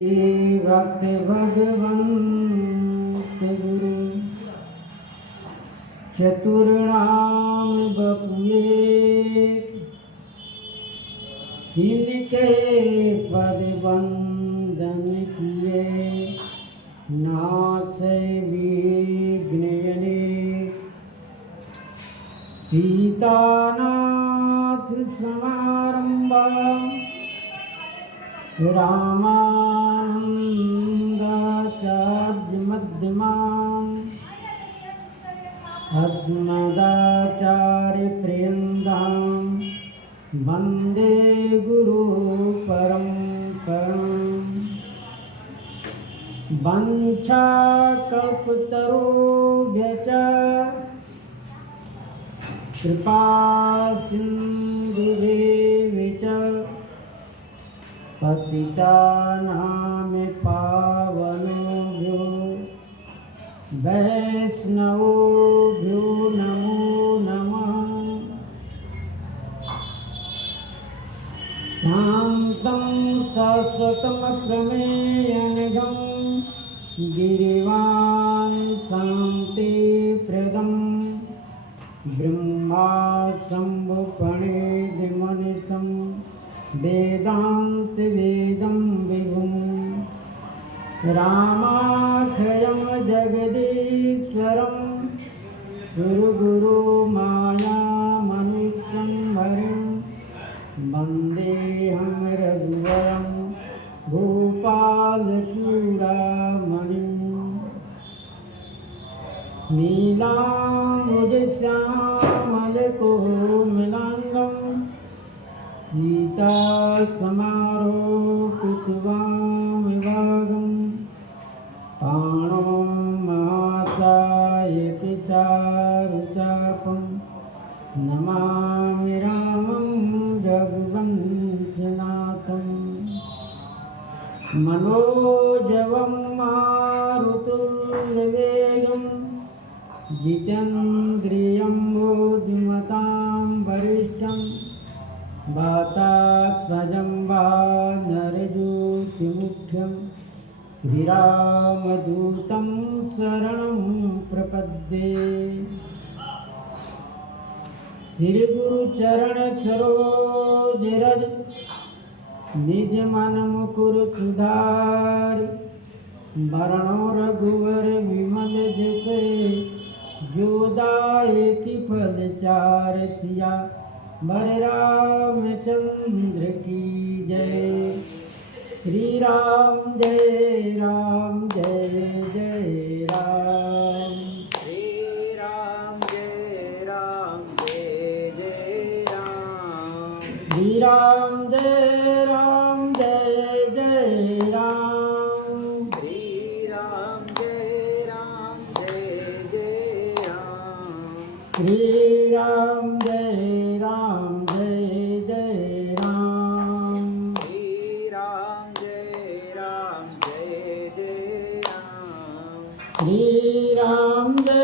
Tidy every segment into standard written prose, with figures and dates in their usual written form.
भक्त भगवंत गुरु चतुर्णाम बपुए इनके पद वंदन किए नासे विघ्न सीतानाथ समारंभा रामानंदाचार्य मध्यमाम् अस्मदाचार्य पर्यन्तां वन्दे गुरु परम्पराम् वंशाकल्पतरुभ्यश्च कृपा सिन्धुभ्यः च पतितानां पावनेभ्यो वैष्णवेभ्यो नमो नमः। शान्तं शाश्वतं प्रमेयनघं गिरिवान् शान्तिप्रदं ब्रह्मा शम्भुफणिमनिशं वेदांत वेदं विभुं रामाख्यं जगदीश्वरं सुरगुरु मायामनुष्यं हरिं वन्देऽहं रघुवरं गोपालचूडामणिं नीलाम्बुजश्यामलकोमलाङ्गं सीता समारोपितवामिवागं पाणो महासायकचारुचापं नमामि रामं रघुवंशनाथं मनोजवं मारुतुल्यवेगं जितेन्द्रियं बुद्धिमतां वरिष्ठं वातात्मजं वानरयूथमुख्यं श्रीरामदूतं शरणं प्रपद्ये। श्रीगुरुचरण सरोज रज निज मन मुकुर सुधारि वरणो रघुवर विमल जैसे जो दायकि फल चार सिया वर रामचंद्र की जय। श्री राम जय जय राम। श्री राम जय जय राम। श्री राम जय जय राम। श्री राम जय जय राम। श्री राम जय जय राम। श्री राम जय जय राम। श्री राम जय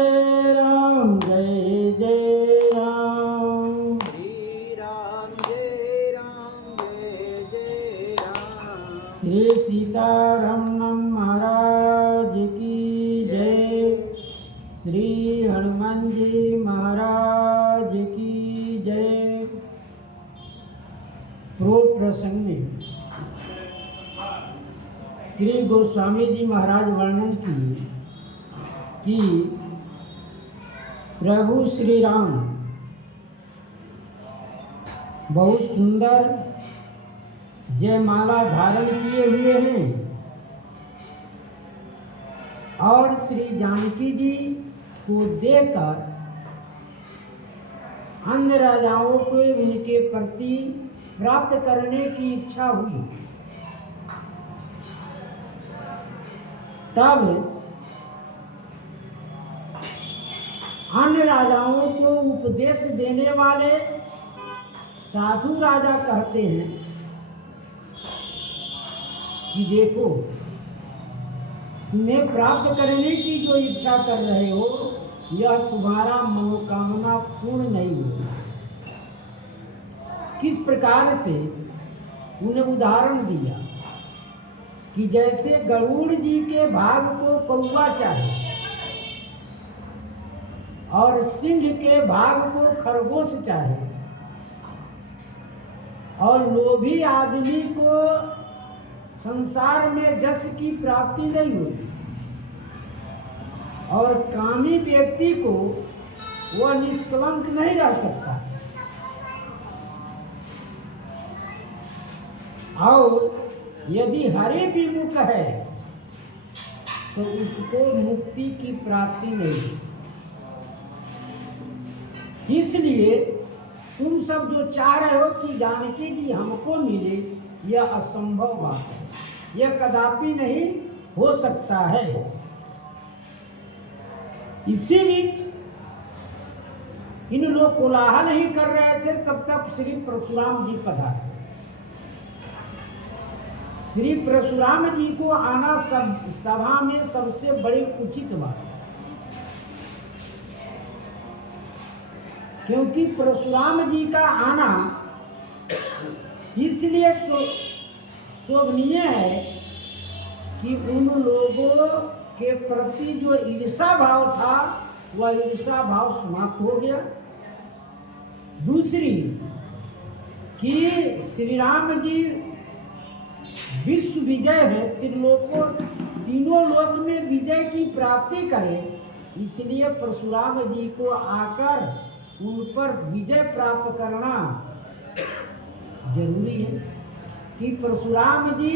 जय राम। श्री राम जय जय राम। श्री सीतारमण महाराज की जय। श्री हनुमान जी महाराज की जय। पूर्व प्रसंग में श्री गोस्वामी जी महाराज वर्णन किए कि प्रभु श्री राम बहुत सुंदर जयमाला धारण किए हुए हैं और श्री जानकी जी को देखकर अन्य राजाओं को उनके प्रति प्राप्त करने की इच्छा हुई। तब अन्य राजाओं को उपदेश देने वाले साधु राजा कहते हैं कि देखो, तुम्हें प्राप्त करने की जो इच्छा कर रहे हो यह तुम्हारा मनोकामना पूर्ण नहीं होगी। किस प्रकार से उन्हें उदाहरण दिया कि जैसे गरुड़ जी के भाग को कौवा चाहे और सिंह के भाग को खरगोश चाहे, और लोभी आदमी को संसार में जस की प्राप्ति नहीं होती, और कामी व्यक्ति को वह निष्कलंक नहीं रह सकता। और यदि हरि विमुख है तो उसको मुक्ति की प्राप्ति नहीं। इसलिए तुम सब जो चाह रहे हो कि जानकी जी हमको मिले, यह असंभव बात है, यह कदापि नहीं हो सकता है। इसी बीच इन लोग कोलाहल ही कर रहे थे, तब तक श्री परशुराम जी पधारे। श्री परशुराम जी को आना सभा में सबसे बड़ी उचित बात, क्योंकि परशुराम जी का आना इसलिए शोभनीय है कि उन लोगों के प्रति जो ईर्षा भाव था वह ईर्षा भाव समाप्त हो गया। दूसरी कि श्री राम जी विश्व विजय है, तीनों लोक में विजय की प्राप्ति करें, इसलिए परशुराम जी को आकर उन पर विजय प्राप्त करना जरूरी है कि परशुराम जी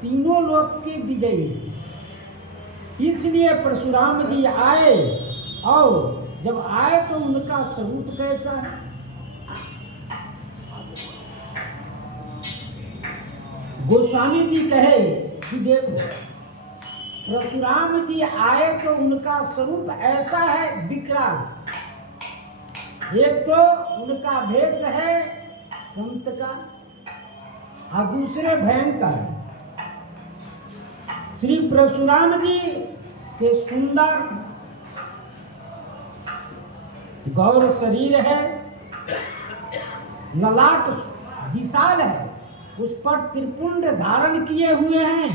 तीनों लोक के विजयी हैं। इसलिए परशुराम जी आए, और जब आए तो उनका स्वरूप कैसा है? गोस्वामी जी कहे कि देखो, परशुराम जी आए तो उनका स्वरूप ऐसा है विकराल। एक तो उनका भेष है संत का, और दूसरे भयंकर। श्री परशुराम जी के सुंदर गौर शरीर है, ललाट विशाल है, उस पर त्रिपुंड धारण किए हुए हैं,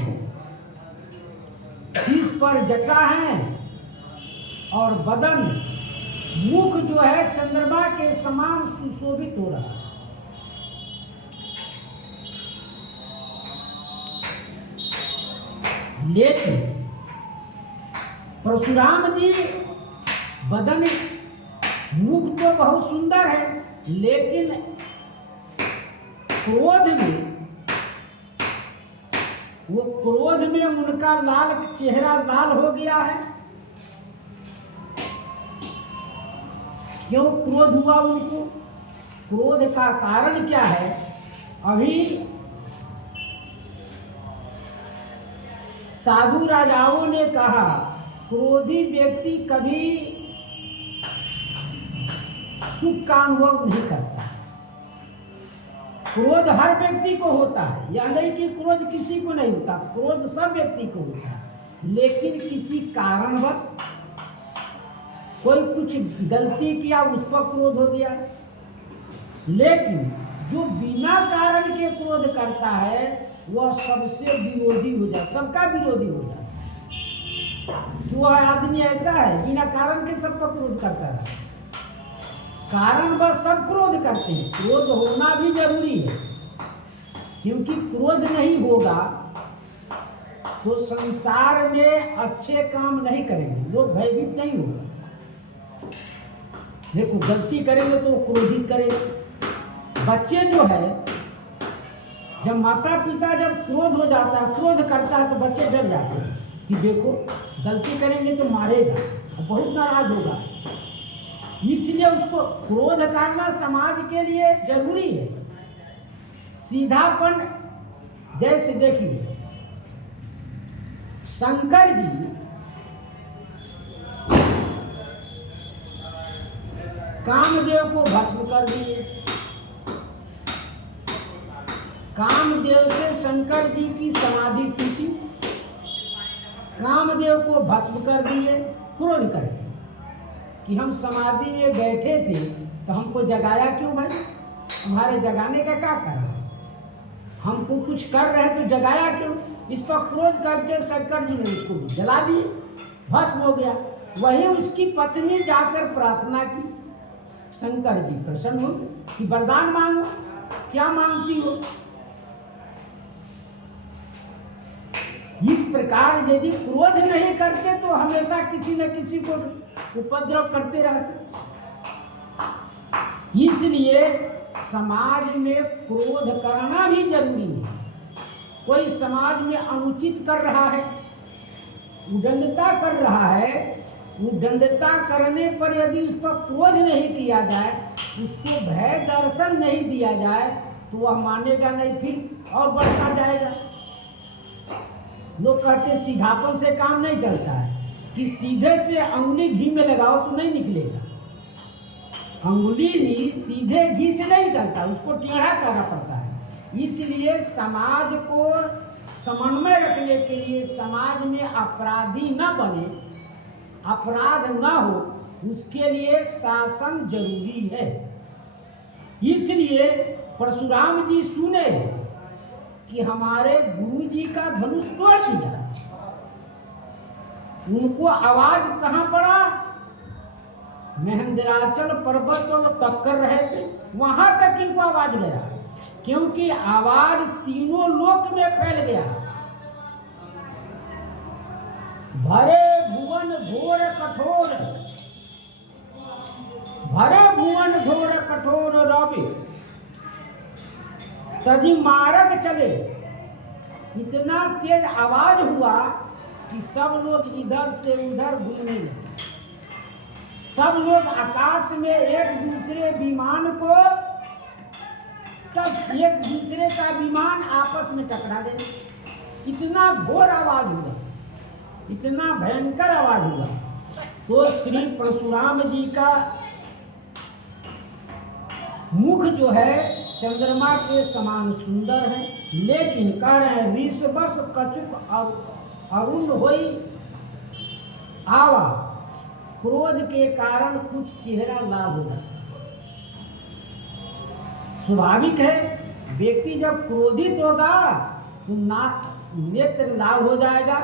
शीश पर जटा है, और बदन मुख जो है चंद्रमा के समान सुशोभित हो रहा है। लेकिन परशुराम जी बदन मुख तो बहुत सुंदर है, लेकिन क्रोध में उनका लाल चेहरा लाल हो गया है। क्यों क्रोध हुआ उनको? क्रोध का कारण क्या है? अभी साधु राजाओं ने कहा क्रोधी व्यक्ति कभी सुख का अनुभव नहीं करता। क्रोध हर व्यक्ति को होता है, यह नहीं कि क्रोध किसी को नहीं होता, क्रोध सब व्यक्ति को होता है, लेकिन किसी कारणवश कोई कुछ गलती किया उस पर क्रोध हो गया। लेकिन जो बिना कारण के क्रोध करता है वह सबसे विरोधी हो जाए, सबका विरोधी हो जाए। जो आदमी ऐसा है बिना कारण के सब पर क्रोध करता है, कारण बस सब क्रोध करते हैं। क्रोध होना भी जरूरी है, क्योंकि क्रोध नहीं होगा तो संसार में अच्छे काम नहीं करेंगे, लोग भयभीत नहीं होगा। देखो गलती करेंगे तो क्रोधित करेंगे। बच्चे जो है, जब माता पिता जब क्रोध हो जाता है, क्रोध करता है, तो बच्चे डर जाते हैं कि देखो गलती करेंगे तो मारेगा, बहुत नाराज होगा। इसलिए उसको क्रोध करना समाज के लिए जरूरी है। सीधापन, जैसे देखिए शंकर जी कामदेव को भस्म कर दिए। कामदेव से शंकर जी की समाधि टूटी, कामदेव को भस्म कर दिए क्रोध करके कि हम समाधि में बैठे थे तो हमको जगाया क्यों भाई? तुम्हारे जगाने का क्या कारण? हमको कुछ कर रहे तो जगाया क्यों? इस पर क्रोध करके शंकर जी ने उसको जला दिए, भस्म हो गया। वही उसकी पत्नी जाकर प्रार्थना की, शंकर जी प्रसन्न हो कि वरदान मांगो, क्या मांगती हो। इस प्रकार यदि क्रोध नहीं करते तो हमेशा किसी न किसी को उपद्रव करते रहते। इसलिए समाज में क्रोध करना भी जरूरी है। कोई समाज में अनुचित कर रहा है, उदंडता कर रहा है, उदंडता करने पर यदि उस पर क्रोध नहीं किया जाए, उसको भय दर्शन नहीं दिया जाए, तो वह मानेगा नहीं, फिर और बढ़ता जाएगा। लोग कहते हैं सीधापन से काम नहीं चलता है, कि सीधे से अंगुली घी में लगाओ तो नहीं निकलेगा। अंगुली सीधे घी से नहीं निकलता, उसको टेढ़ा करना पड़ता है। इसलिए समाज को समन्वय रखने के लिए, समाज में अपराधी न बने, अपराध न हो, उसके लिए शासन जरूरी है। इसलिए परशुराम जी सुने कि हमारे गुरु जी का धनुष तोड़ दिया, उनको आवाज कहाँ पड़ा, महेंद्राचल पर्वत को तप कर रहे थे, वहां तक इनको आवाज गया, क्योंकि आवाज तीनों लोक में फैल गया। भरे भुवन घोर कठोर, भरे भुवन घोर कठोर रवि तजी मार्ग चले। इतना तेज आवाज हुआ कि सब लोग इधर से उधर घूमने लगे। सब लोग आकाश में एक दूसरे विमान को, तब एक दूसरे का विमान आपस में टकरा गए। इतना घोर आवाज हुआ, इतना भयंकर आवाज हुआ। तो श्री परशुराम जी का मुख जो है चंद्रमा के समान सुंदर है, लेकिन कह रहे हैं ऋषबस कचुक अरुण होई आवा, क्रोध के कारण कुछ चेहरा लाल हो जाता। स्वाभाविक है, व्यक्ति जब क्रोधित होगा तो नेत्र लाल हो जाएगा,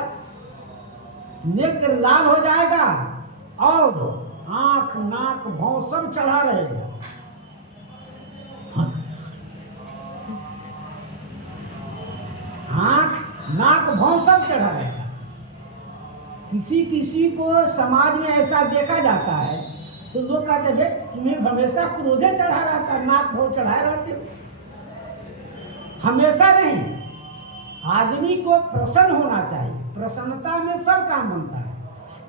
नेत्र लाल हो जाएगा और आंख नाक भौं सब चढ़ा रहेगा। आंख नाक भौं सब चढ़ा रहेगा। किसी किसी को समाज में ऐसा देखा जाता है तो लोग कहते हैं तुम्हें हमेशा क्रोधे चढ़ा रहता है, नाक भौं चढ़ाए रहते हो। हमेशा नहीं, आदमी को प्रसन्न होना चाहिए, प्रसन्नता में सब काम बनता है।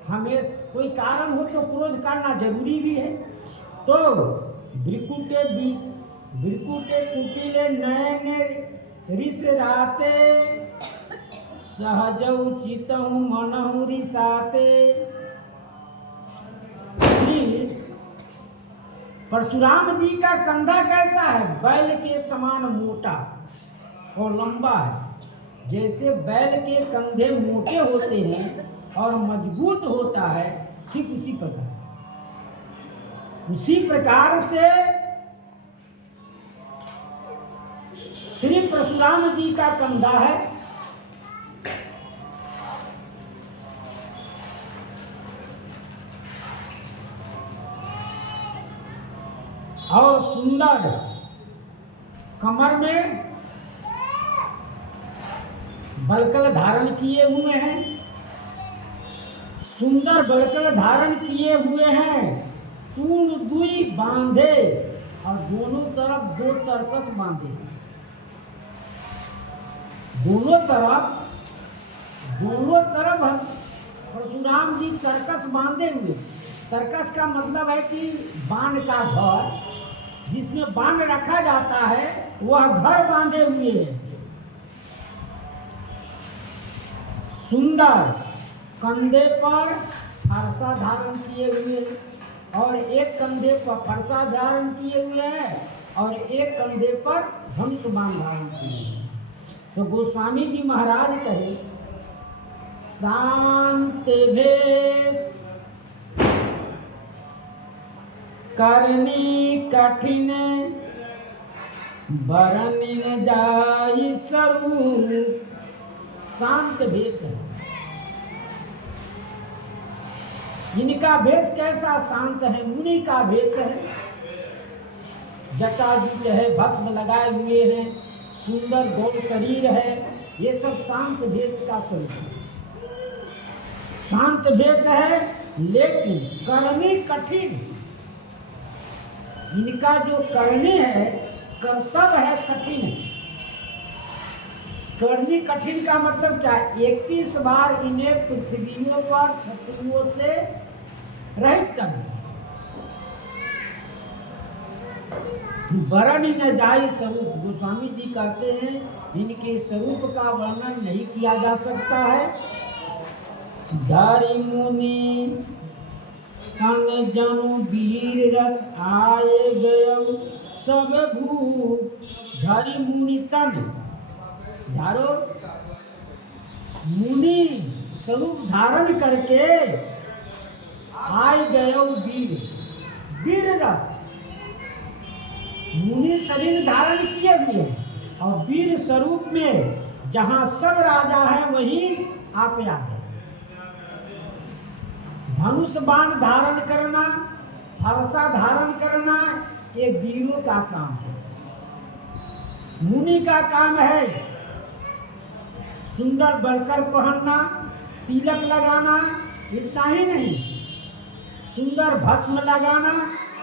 हमेशा कोई कारण हो तो क्रोध करना जरूरी भी है। तो भ्रिकुटे कुटिले नयने ऋष राते, सहज उचित मनहु रिसाते। परशुराम जी का कंधा कैसा है, बैल के समान मोटा और लंबा है। जैसे बैल के कंधे मोटे होते हैं और मजबूत होता है, ठीक उसी प्रकार से श्री परशुराम जी का कंधा है। और सुंदर कमर में बलकल धारण किए हुए हैं, सुंदर बलकल धारण किए हुए हैं। तूण दुई बांधे और दोनों तरफ दो तरकस बांधे, दोनों तरफ परशुराम जी तरकस बांधे हुए। तरकस का मतलब है कि बाण का घर, जिसमें बाण रखा जाता है, वह घर बांधे हुए है। सुंदर कंधे पर फरसा धारण किए हुए और एक कंधे पर फरसा धारण किए हुए हैं और एक कंधे पर धनुष बाण धारण किए हुए हैं। तो गोस्वामी जी महाराज कहे शांत भेष करनी कठिन, बरन जाई स्वरूप शांत भेष है। इनका भेष कैसा शांत है? मुनि का भेष है। जटाजूट है, भस्म लगाए हुए हैं, सुंदर गौर शरीर है, ये सब शांत भेष का स्वरूप है। शांत भेष है, लेकिन करनी कठिन। इनका जो करनी है, कर्तव्य है, कठिन है। करनी कठिन का मतलब क्या? 21 बार इन्हें पृथ्वियों पर क्षत्रियों से रहित करना। वरण न जाए स्वरूप। गोस्वामी जी कहते हैं इनके स्वरूप का वर्णन नहीं किया जा सकता है। धारी मुनि संग जनु वीर रस आए गयम सब भूप। धारी मुनि तन, धारो मुनि स्वरूप धारण करके आए गयो वीर, वीर रस। मुनि शरीर धारण किए हुए और वीर स्वरूप में जहां सब राजा हैं वहीं आप आ गए। धनुष बाण धारण करना, फरसा धारण करना, ये वीरों का काम है। मुनि का काम है सुंदर बरकर पहनना, तिलक लगाना, इतना ही नहीं, सुंदर भस्म लगाना,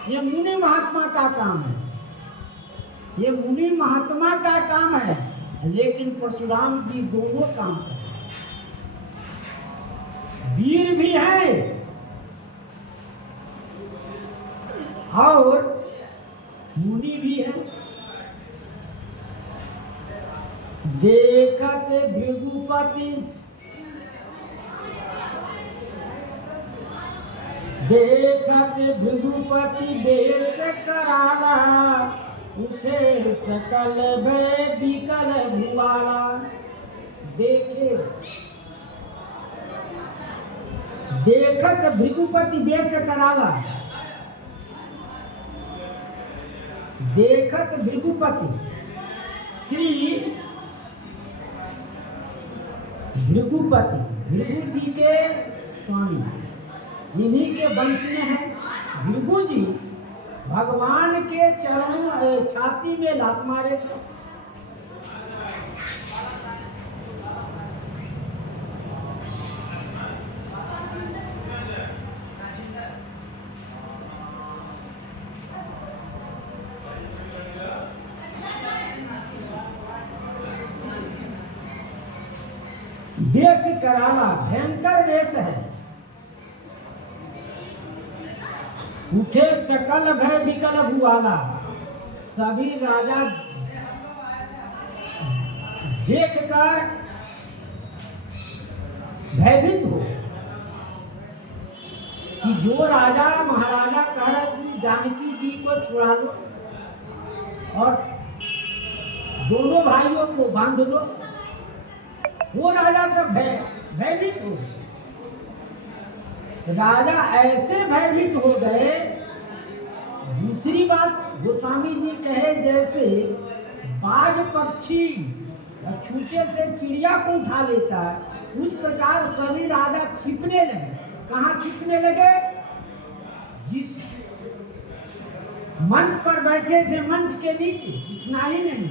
ये मुनि महात्मा का काम है। ये मुनि महात्मा का काम है, लेकिन परशुराम जी दोनों काम करते हैं। वीर भी है और मुनि भी है। देखत भृगुपति, देखत भृगुपति बेश कराला, उठे सकल भय बिकल भुआला। देखे, देखत भृगुपति बेश कराला, देखत भृगुपति श्री भृगुपति, भृगु जी के स्वामी, इन्हीं के वंश में है। भृगु जी भगवान के चरणों छाती में लात मारे थे। वेश कराला, भयंकर वेश है। उठे सकल भय बिकल भुआला, सभी राजा देखकर भयभीत हो कि जो राजा महाराजा कह रहे थे जानकी जी को छुड़ा लो और दोनों भाइयों को बांध लो, वो राजा सब भयभीत हो। राजा ऐसे भयभीत हो गए। दूसरी बात गोस्वामी जी कहे, जैसे बाज पक्षी छूटे से चिड़िया को उठा लेता है, उस प्रकार सभी राजा छिपने लगे। कहाँ छिपने लगे? जिस मंच पर बैठे थे मंच के नीचे। इतना ही नहीं,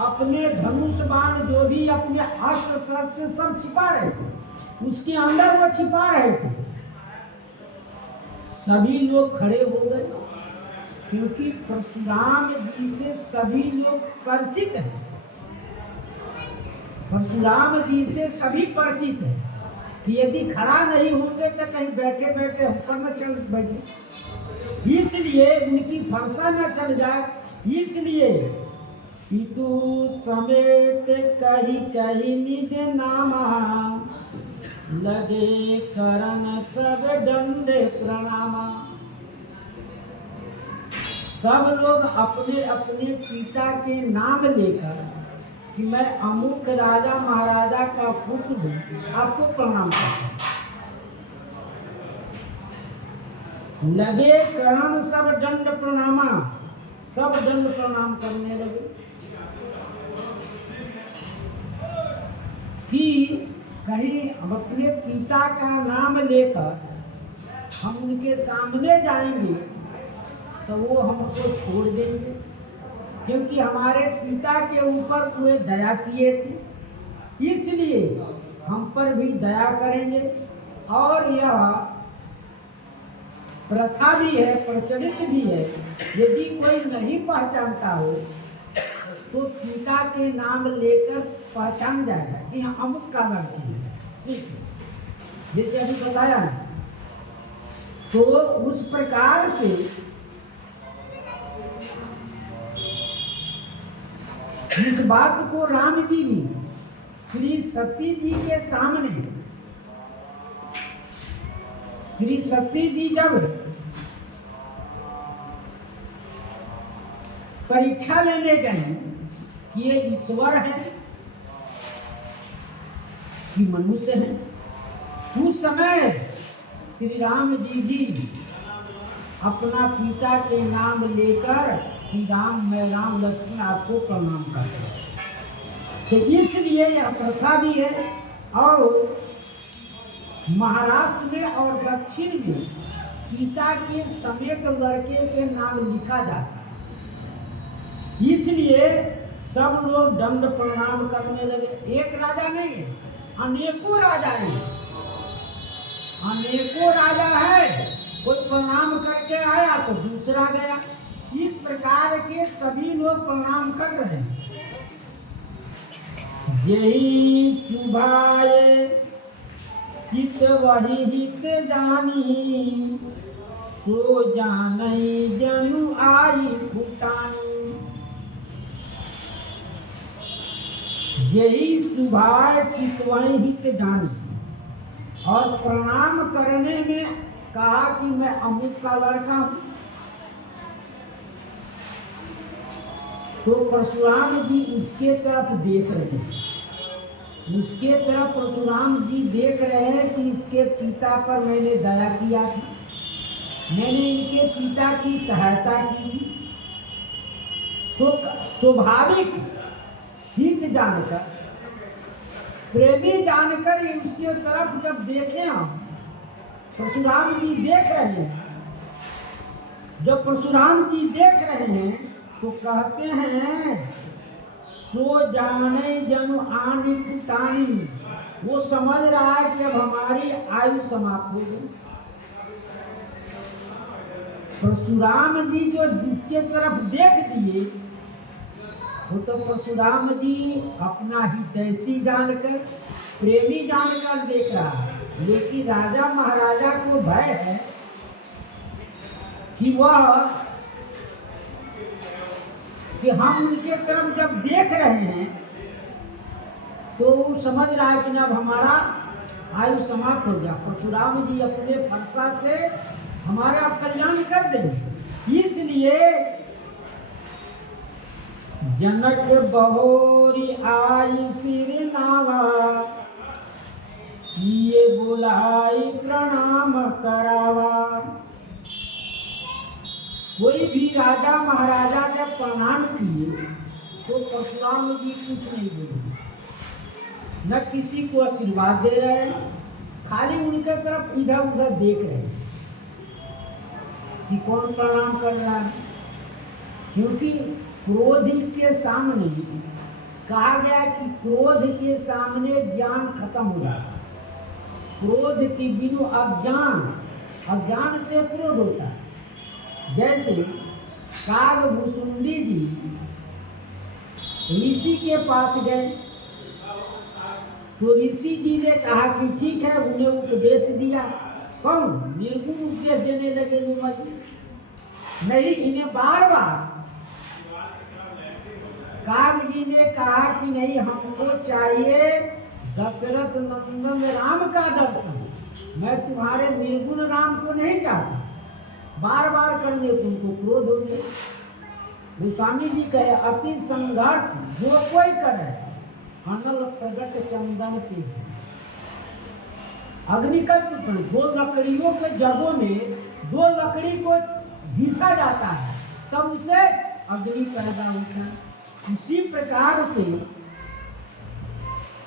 अपने धनुष बाण जो भी अपने अस्त्र शस्त्र सब छिपा रहे थे, उसके अंदर वो छिपा रहे थे। सभी लोग खड़े हो गए, क्योंकि परशुराम जी से सभी लोग परिचित हैं। परशुराम जी से सभी परिचित हैं कि यदि खड़ा नहीं होते तो कहीं बैठे बैठे ऊपर न चढ़ बैठे, इसलिए उनकी फरसा न चढ़ जाए। इसलिए पितु समेत कही कही निज नामा, लगे करन सब दंडे प्रणामा। सब लोग अपने अपने पिता के नाम लेकर कि मैं अमुक राजा महाराजा का पुत्र हूँ, आपको प्रणाम करता हूँ। लगे करण सब दंड प्रणामा, सब दंड प्रणाम करने लगे। कि कहीं हम अपने पिता का नाम लेकर हम उनके सामने जाएंगे तो वो हमको छोड़ देंगे, क्योंकि हमारे पिता के ऊपर वे दया किए थे, इसलिए हम पर भी दया करेंगे। और यह प्रथा भी है, प्रचलित भी है, यदि कोई नहीं पहचानता हो तो पिता के नाम लेकर पहचान जाएगा कि हाँ अमुक का लड़की है, ठीक है, जैसे अभी बताया ना। तो उस प्रकार से इस बात को राम जी भी श्री सती जी के सामने, श्री सती जी जब परीक्षा लेने गए कि ये ईश्वर है कि मनुष्य है, उस समय श्री राम जी भी अपना पिता के नाम लेकर कि राम, मैं राम लक्ष्मण आपको प्रणाम करता हूं। तो इसलिए यह प्रथा भी है। और महाराष्ट्र में और दक्षिण में पिता के समेत लड़के के नाम लिखा जाता है, इसलिए सब लोग दंड प्रणाम करने लगे। एक राजा नहीं है, अनेकों राजा हैं, अनेकों राजा है। कोई प्रणाम करके आया तो दूसरा गया, इस प्रकार के सभी लोग प्रणाम कर रहे हैं। यही शुभाए चित वही हित जानी, सो जानई जनु आई फुटानी। यही शुभाए चित वही हित जानी, और प्रणाम करने में कहा कि मैं अमुक का लड़का हूं। तो परशुराम जी उसके तरफ देख रहे हैं, उसके तरफ परशुराम जी देख रहे हैं कि इसके पिता पर मैंने दया किया था, मैंने इनके पिता की सहायता की थी। तो स्वाभाविक हित जानकर, प्रेमी जानकर ये उसके तरफ जब देखे हम, परशुराम जी देख रहे हैं, जब परशुराम जी देख रहे हैं तो कहते हैं सो जाने जनु आनी फुटानी। वो समझ रहा है कि अब हमारी आयु समाप्त हो गई। परशुराम जी जो जिसके तरफ देख दिए वो तो परशुराम जी अपना हितैषी जानकर, प्रेमी जानकर देख रहा है, लेकिन राजा महाराजा को भय है कि वह कि हम उनके तरफ जब देख रहे हैं तो समझ रहा है कि अब हमारा आयु समाप्त हो गया, परशुराम जी अपने फरसा से हमारा कल्याण कर देंगे। इसलिए जनक बहोरी आई सिर नावा, ये बुलाई प्रणाम करावा। कोई भी राजा महाराजा जब प्रणाम किए तो परशुराम जी कुछ नहीं बोले, न किसी को आशीर्वाद दे रहे हैं, खाली उनके तरफ इधर उधर देख रहे हैं कि कौन प्रणाम कर रहा है। क्योंकि क्रोध के सामने कहा गया कि क्रोध के सामने ज्ञान खत्म हो जाता है। क्रोध की बिनु अज्ञान, अज्ञान से क्रोध होता है। जैसे कागभूषुंडी जी ऋषि के पास गए तो ऋषि जी ने कहा कि ठीक है, उन्हें उपदेश दिया। कौन? निर्गुण उपदेश देने लगे नहीं, इन्हें बार बार काग जी ने कहा कि नहीं, हमको चाहिए दशरथ नंदन राम का दर्शन, मैं तुम्हारे निर्गुण राम को नहीं चाहता। बार बार करने को उनको क्रोध हो गया। गोस्वामी जी कहे अति संघर्ष जो कोई करे, अनल प्रगट चंदन के। अग्निकल्प पर दो लकड़ियों के जगों में दो लकड़ी को घिसा जाता है, तब उसे अग्नि पैदा होता है। उसी प्रकार से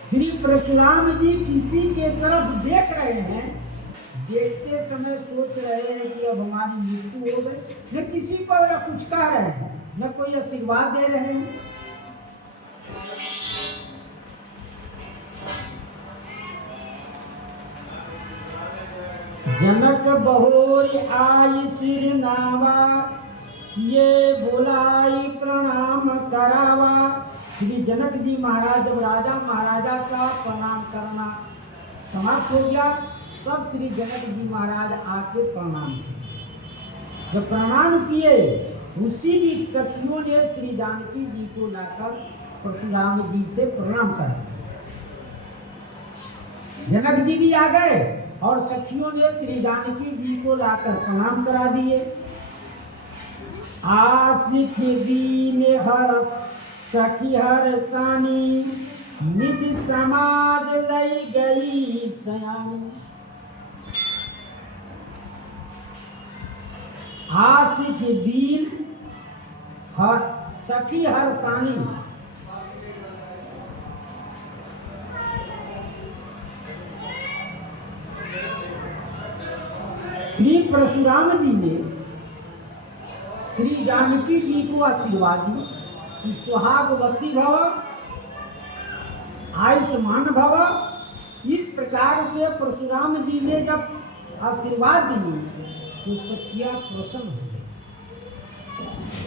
श्री परशुराम जी किसी के तरफ देख रहे हैं, देखते समय सोच रहे हैं कि अब हमारी मृत्यु हो गई। न किसी को न कुछ कह रहे हैं, न कोई आशीर्वाद दे रहे हैं। जनक बहोर आई सिर नावा, सिए बोलाई प्रणाम करावा। श्री जनक जी महाराज जब राजा महाराजा का प्रणाम करना समाप्त हो गया, तब श्री जनक जी महाराज आके प्रणाम किए। जब प्रणाम किए, उसी बीच सखियों ने श्री जानकी जी को लाकर परशुराम जी से प्रणाम करा। जनक जी भी आ गए और सखियों ने श्री जानकी जी को लाकर प्रणाम करा दिए। आशिक दीन हर सखी हर सानी, निज समाज लई गई सयानी। आशिक दीन हर सखी हर सानी, श्री परशुराम जी ने श्री जानकी जी को आशीर्वाद दिया कि सुहागवती भव, आयुष्मान भव। इस प्रकार से परशुराम जी ने जब आशीर्वाद दिए तो सखियां प्रसन्न हो गई।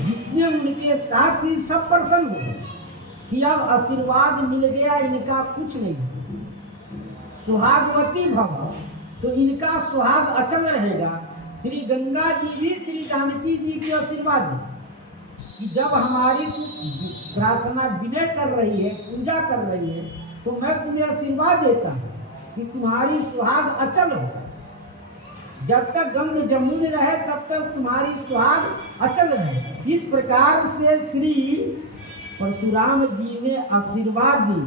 जितने उनके साथ ही सब प्रसन्न हो गए कि अब आशीर्वाद मिल गया, इनका कुछ नहीं। सुहागवती भव, तो इनका सुहाग अचल रहेगा। श्री गंगा जी भी श्री जानकी जी को आशीर्वाद दी कि जब हमारी तू प्रार्थना विनय कर रही है, पूजा कर रही है, तो मैं तुम्हें आशीर्वाद देता हूँ कि तुम्हारी सुहाग अचल हो। जब तक गंग जमुन रहे तब तक तुम्हारी सुहाग अचल रहे। इस प्रकार से श्री परशुराम जी ने आशीर्वाद दिए।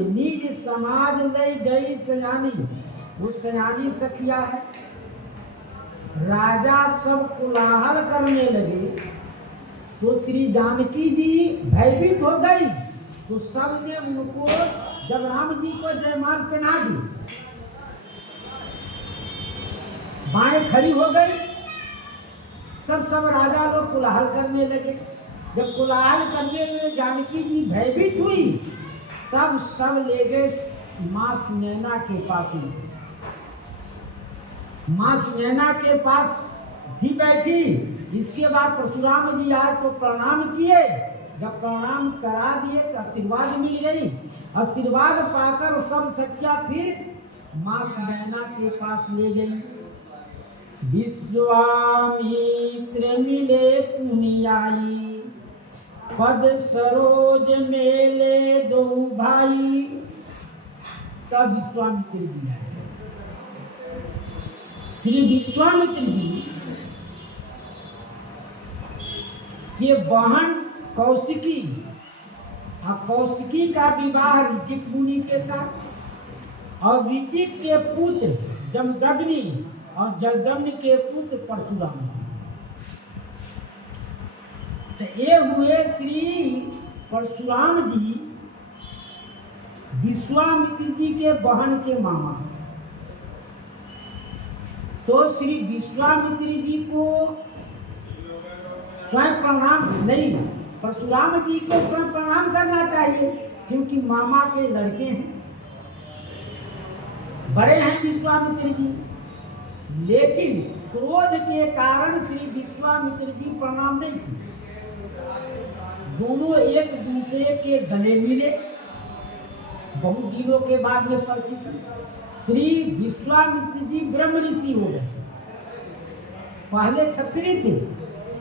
निज समाज लई गई सयानी, वो सयानी सखिया है। राजा सब कोलाहल करने लगे तो श्री जानकी जी भयभीत हो गई। तो सब ने उनको, जब राम जी को जयमाल पहना दी, बाएं खड़ी हो गई, तब सब राजा लोग कोलाहल करने लगे। जब कोलाहल करने में जानकी जी भयभीत हुई, तब सब ले गए माँ सुनैना के पास। माँ सुनैना के पास थी बैठी। इसके बाद परशुराम जी आए तो प्रणाम किए। जब प्रणाम करा दिए तो आशीर्वाद मिल गई। आशीर्वाद पाकर सब सखियां फिर माँ सुनैना के पास ले गई। विश्वामित्र मिले पुनियाई, पद सरोज मेले दो भाई। तब विश्वामित्र जी आए। श्री विश्वामित्र जी के बहन कौशिकी, कौशिकी का विवाह ऋचिक मुनि के साथ, और ऋचिक के पुत्र जमदग्नि और जगदम्न के पुत्र परशुराम जी। तो ये हुए श्री परशुराम जी विश्वामित्र जी के बहन के मामा। तो श्री विश्वामित्र जी को स्वयं प्रणाम नहीं, परशुराम जी को स्वयं प्रणाम करना चाहिए, क्योंकि मामा के लड़के हैं, बड़े हैं विश्वामित्र जी। लेकिन क्रोध के कारण श्री विश्वामित्र जी प्रणाम नहीं किए। दोनों एक दूसरे के गले मिले, बहुत दिनों के बाद में परिचित। श्री विश्वामित्र जी ब्रह्म ऋषि हो गए। पहले क्षत्रिय थे,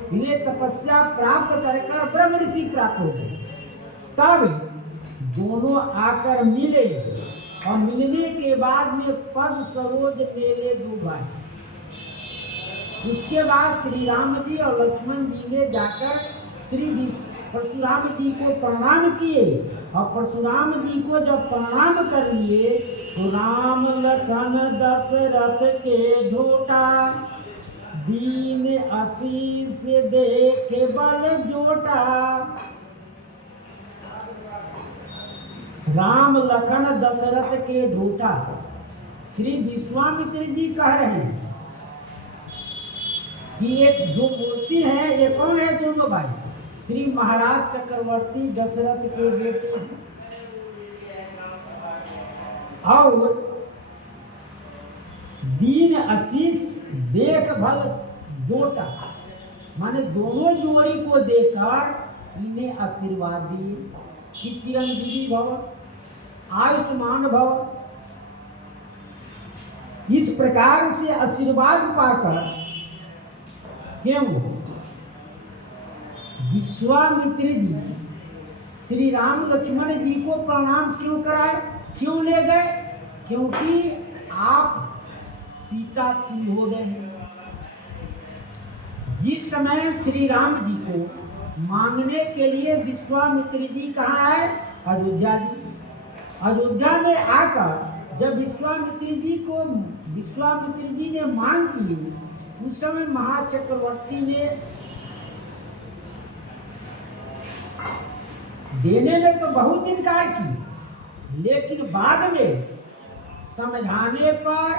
इन्हें तपस्या प्राप्त कर ब्रह्म ऋषि प्राप्त हो गए। तब दोनों आकर मिले और मिलने के बाद में पद सरोज मेले दो भाई। उसके बाद श्री राम जी और लक्ष्मण जी ने जाकर श्री परशुराम जी को प्रणाम किए। और परशुराम जी को जब प्रणाम कर लिए तो राम लखन दशरथ के ढोटा, दीन आशीष देखे बल जोटा। राम लखन दशरथ के ढोटा। श्री विश्वामित्र जी कह रहे हैं कि एक जो मूर्ति है ये कौन है? दोनों भाई श्री महाराज चक्रवर्ती दशरथ के बेटे हैं। और दीन आशीष देख भल जोटा, माने दोनों जोड़ी को देखकर इन्हें आशीर्वाद दिए कि चिरंजीवी भव, आयुष्मान भव। इस प्रकार से आशीर्वाद पाकर क्यों विश्वामित्र जी श्री राम लक्ष्मण जी को प्रणाम क्यों कराए, क्यों ले गए? क्योंकि आप पिता तुल्य हो गए हैं। जिस समय श्री राम जी को मांगने के लिए विश्वामित्र जी कहाँ आए? अयोध्या जी। अयोध्या में आकर जब विश्वामित्र जी ने मांग की, उस समय महाचक्रवर्ती ने देने में तो बहुत इनकार की, लेकिन बाद में समझाने पर,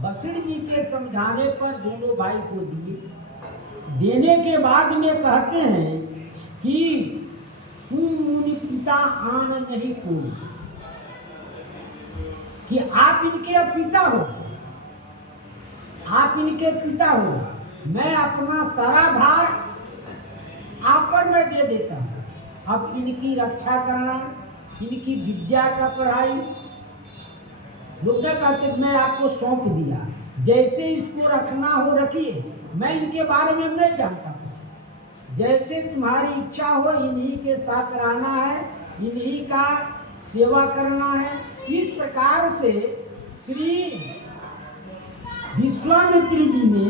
वशिष्ठ जी के समझाने पर दोनों भाई को दिए। देने के बाद में कहते हैं कि तुम मुनि पिता आन नहीं कोई, कि आप इनके पिता हो, आप इनके पिता हो। मैं अपना सारा भार आप पर मैं दे देता हूँ। अब इनकी रक्षा करना, इनकी विद्या का पढ़ाई, लोग न कहते मैं आपको सौंप दिया, जैसे इसको रखना हो रखिए, मैं इनके बारे में नहीं जानता हूँ। जैसे तुम्हारी इच्छा हो, इन्हीं के साथ रहना है, इन्हीं का सेवा करना है। इस प्रकार से श्री विश्वामित्र जी ने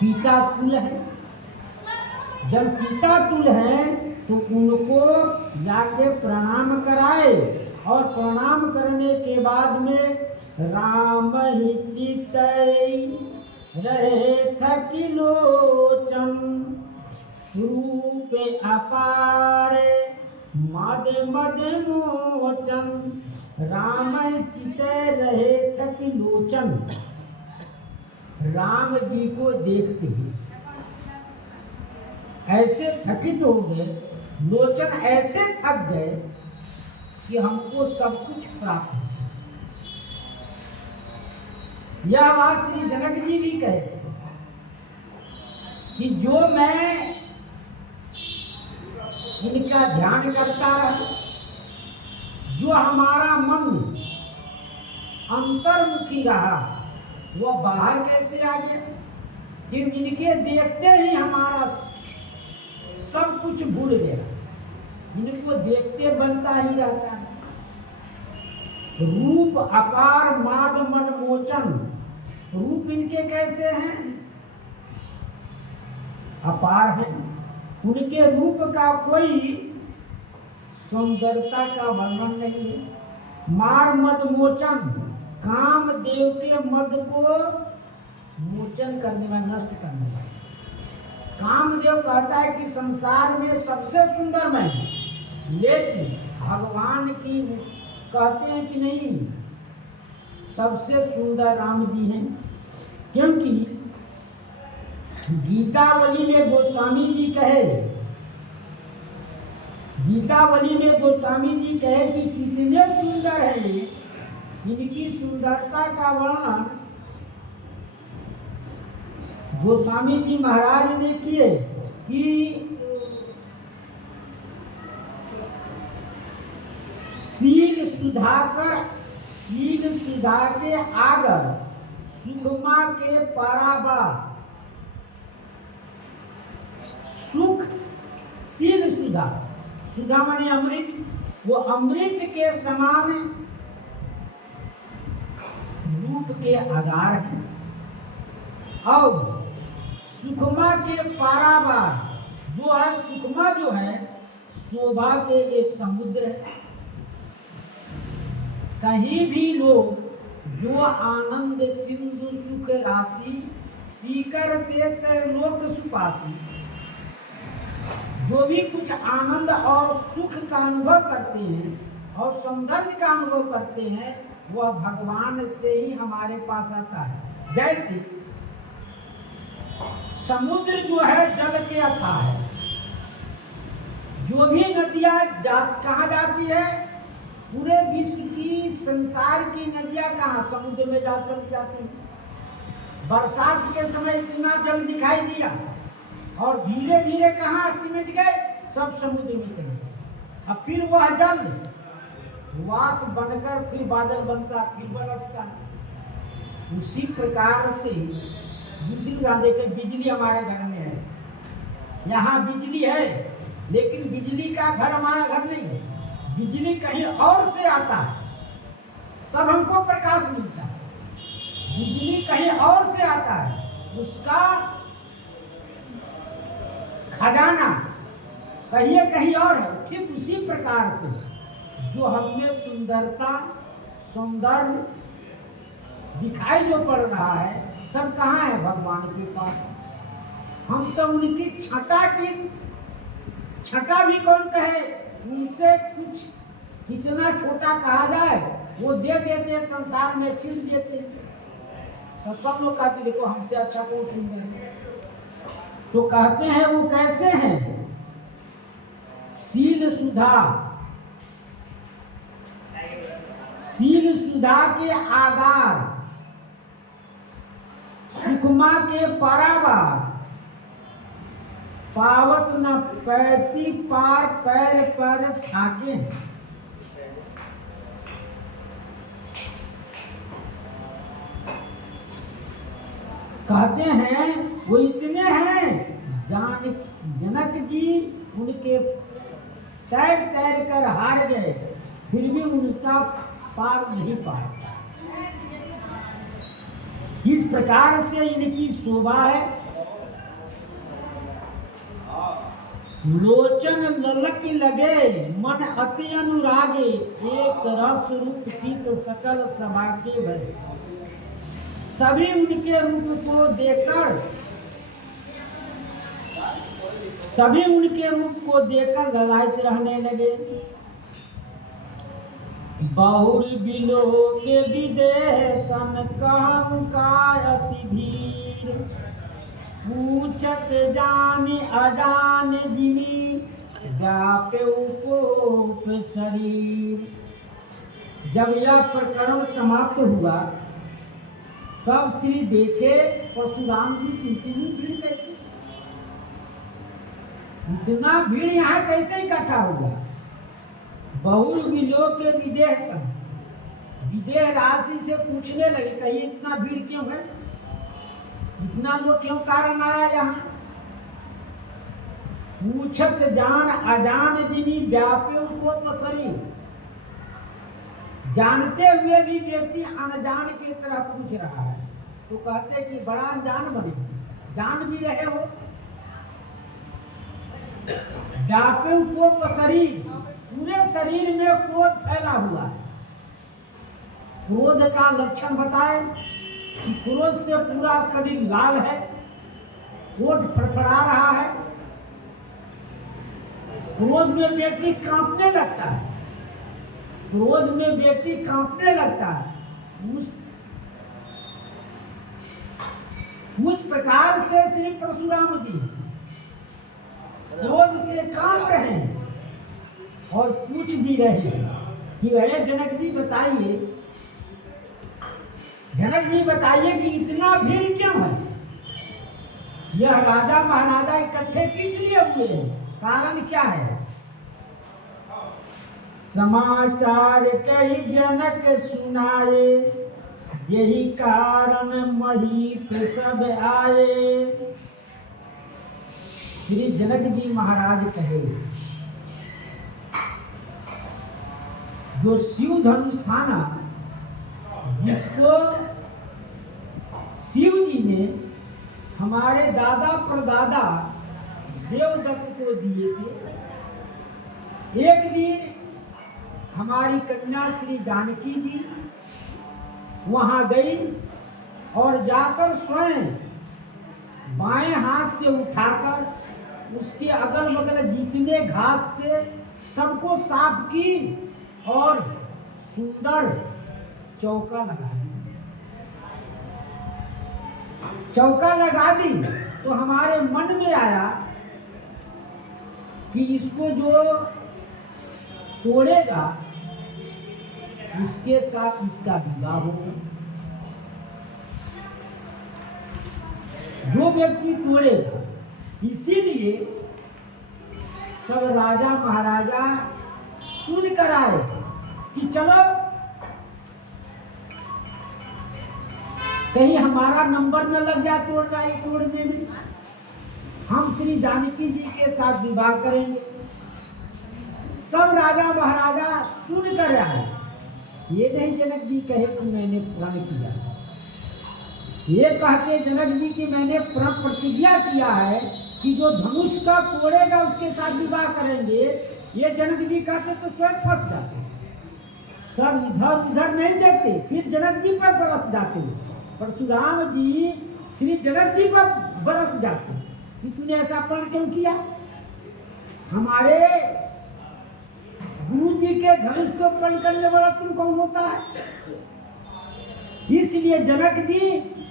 पिता तुल्य है। जब पिता तुल्य है तो उनको जाके प्रणाम कराए, और प्रणाम करने के बाद में राम ही चितई रहे थकी लोचन, रूप अपार मद मद मोचन। राम चितई रहे थकी लोचन, राम जी को देखते ही ऐसे थकित हो गए, लोचन ऐसे थक गए कि हमको सब कुछ प्राप्त हो। यह बात श्री जनक जी भी कहते कि जो मैं इनका ध्यान करता रहा, जो हमारा मन अंतर्मुखी रहा, वह बाहर कैसे आ गया? कि इनके देखते ही हमारा सब कुछ भूल गया। इनको देखते बनता ही रहता है। रूप अपार माद मन मोचन, रूप इनके कैसे हैं? अपार हैं। उनके रूप का कोई सौंदर्यता का वर्णन नहीं है। मार मद मोचन, काम देव के मद को मोचन करने वाला, नष्ट करने वाला। कामदेव कहता है कि संसार में सबसे सुंदर मैं हूं, लेकिन भगवान की कहते हैं कि नहीं, सबसे सुंदर राम जी हैं। क्योंकि गीतावली में गोस्वामी जी कहे, गीतावली में गोस्वामी जी कहे कि कितने सुंदर हैं, इनकी सुंदरता का वर्णन गोस्वामी जी महाराज ने किए कि शील सुधाकर, शील सुधा के आगर, सुखमा के पराबा। सुख शील सुधा, सुधा माने अमृत, वो अमृत के समान रूप के आधार हैं। और सुखमा के पारावार जो है, सुखमा जो है शोभा के एक समुद्र है। कहीं भी लोग जो आनंद सिंधु सुख राशि सीकर ते लोक सुपासी, जो भी कुछ आनंद और सुख का अनुभव करते हैं और सौंदर्य का अनुभव करते हैं वह भगवान से ही हमारे पास आता है। जैसे समुद्र जो है जल के अथाह है, जो भी नदियां कहाँ जाती है, पूरे विश्व की संसार की नदियां कहाँ समुद्र में जा चली जाती है। बरसात के समय इतना जल दिखाई दिया और धीरे धीरे कहाँ सिमट गए, सब समुद्र में चले गए। अब फिर वह जल वास बनकर फिर बादल बनता, फिर बरसता। उसी प्रकार से दूसरी बात देखिए, बिजली हमारे घर में है, यहाँ बिजली है, लेकिन बिजली का घर हमारा घर नहीं है, बिजली कहीं और से आता है, तब हमको प्रकाश मिलता है। बिजली कहीं और से आता है, उसका खजाना कहीं कहीं और है। ठीक उसी प्रकार से जो हमें सुंदरता सौंदर्य दिखाई जो पड़ रहा है, सब कहाँ है, भगवान के पास। हम तो उनकी छटा भी कौन कहे, उनसे कुछ इतना छोटा कहा जाए वो दे देते, संसार में छिड़ देते। तो सब लोग कहते देखो हमसे अच्छा कौन सुंदर है। तो कहते हैं वो कैसे हैं, शील सुधा के आगार, सुखमा के पारावार, पावत न पैती पार पैर पर थाके। कहते हैं वो इतने हैं, जनक जी उनके तैर तैर कर हार गए, फिर भी उनका पार नहीं पाया। इस प्रकार से इनकी शोभा है। लोचन ललक लगे मन अति अनुरागे, एक रस रूप चित सकल सभा के भय। सभी उनके रूप को देखकर ललायत रहने लगे। बहुर बिलो के विदेशन कहूँ का अति भीर, पूछत जाने अजान जिनी व्यापे उपोप शरीर। जब यह प्रकरण समाप्त हुआ, सब श्री देखे परशुराम जी की इतनी भीड़ कैसे, इतना भीड़ यहाँ कैसे इकट्ठा हुआ। बहुर बिलो के विदेशन, विदेह राशि से पूछने लगे कहीं इतना भीड़ क्यों है, इतना लोग क्यों कारण आया यहाँ। पूछत जान अजान जिनी व्यापे को पसरी, जानते हुए भी व्यक्ति अनजान की तरह पूछ रहा है। तो कहते कि बड़ा अनजान बने, जान भी रहे हो। व्यापे को पसरी, पूरे शरीर में क्रोध फैला हुआ है। क्रोध का लक्षण बताए कि क्रोध से पूरा शरीर लाल है, होठ फड़फड़ा रहा है। क्रोध में व्यक्ति कांपने लगता है, क्रोध में व्यक्ति कांपने लगता है। उस प्रकार से श्री परशुराम जी क्रोध से कांप रहे हैं और पूछ भी रहे हैं कि अरे जनक जी बताइए, जनक जी बताइए कि इतना भीड़ क्यों है, यह राजा महाराजा इकट्ठे किस लिए हुए हैं, कारण क्या है। समाचार कही जनक सुनाए, यही कारण महीप सब आए। श्री जनक जी महाराज कहे, जो शिव धनुष था ना, जिसको शिव जी ने हमारे दादा परदादा देवदत्त को दिए थे। एक दिन हमारी कन्या श्री जानकी जी वहां गई और जाकर स्वयं बाएं हाथ से उठाकर उसके अगल बगल जितने घास थे सबको साफ की और सुंदर चौका लगा दी। चौका लगा दी तो हमारे मन में आया कि इसको जो तोड़ेगा उसके साथ इसका विवाह होगा। जो व्यक्ति तोड़ेगा, इसीलिए सब राजा महाराजा सुन कर आए कि चलो कहीं हमारा नंबर न लग जाए तोड़ने में, हम श्री जानकी जी के साथ विवाह करेंगे। सब राजा महाराजा सुन कर आए। ये नहीं जनक जी कहे कि मैंने प्रण किया, ये कहते जनक जी कि मैंने प्रण प्रतिज्ञा किया है कि जो धनुष का तोड़ेगा उसके साथ विवाह करेंगे। ये जनक जी कहते तो स्वयं फंस जाते, सब इधर उधर नहीं देखते, फिर जनक जी पर बरस जाते। परशुराम जी श्री जनक जी पर बरस जाते कि तूने ऐसा प्रण क्यों किया? हमारे गुरु जी के धनुष को प्रण करने वाला तुम कौन होता है? इसलिए जनक जी